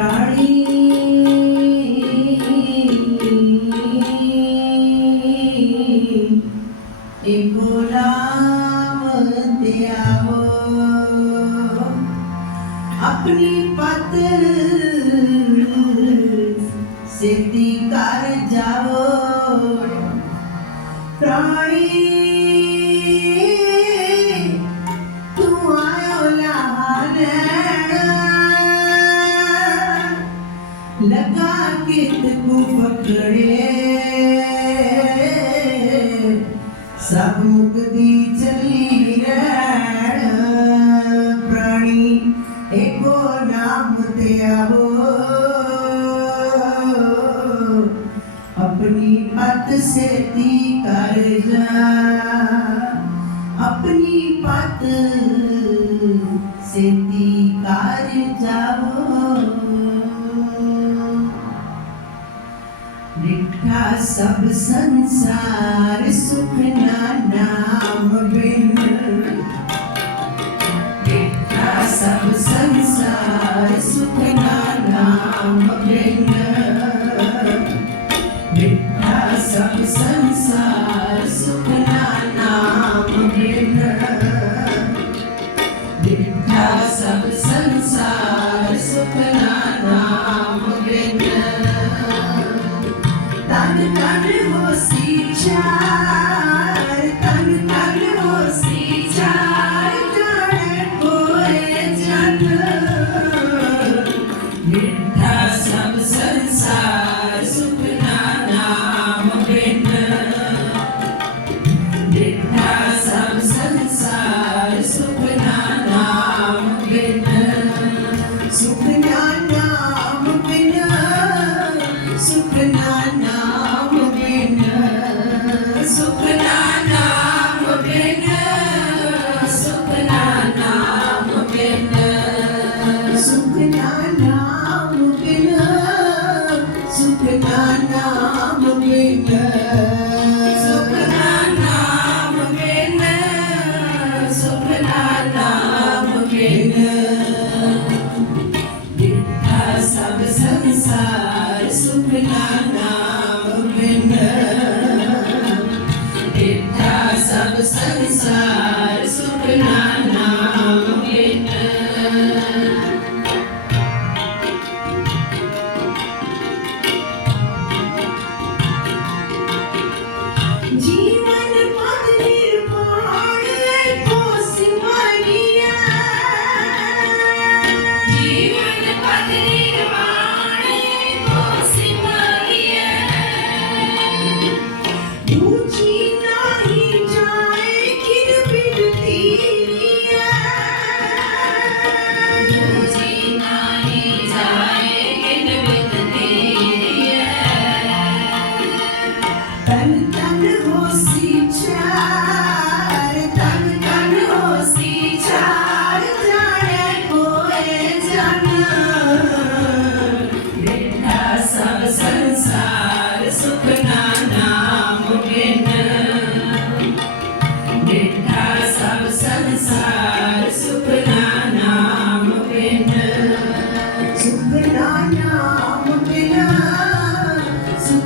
प्राणी। बोलावते आवो अपनी सिद्धि कर जाओ। प्राणी સબૂતથી ચલી રેણ પ્રાણી એકો નામ તે આવો अपनी पत से ती कर जा अपनी पत से ती कर जाओ सब संसार सुख नाना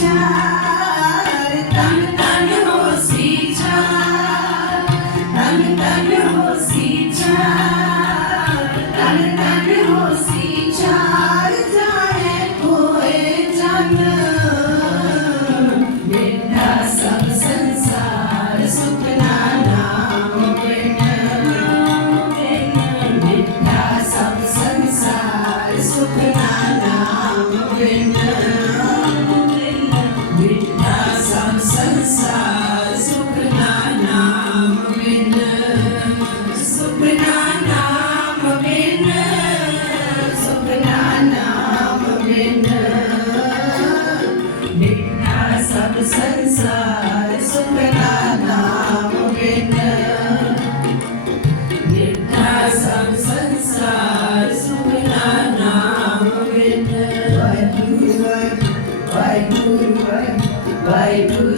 shine. Bye.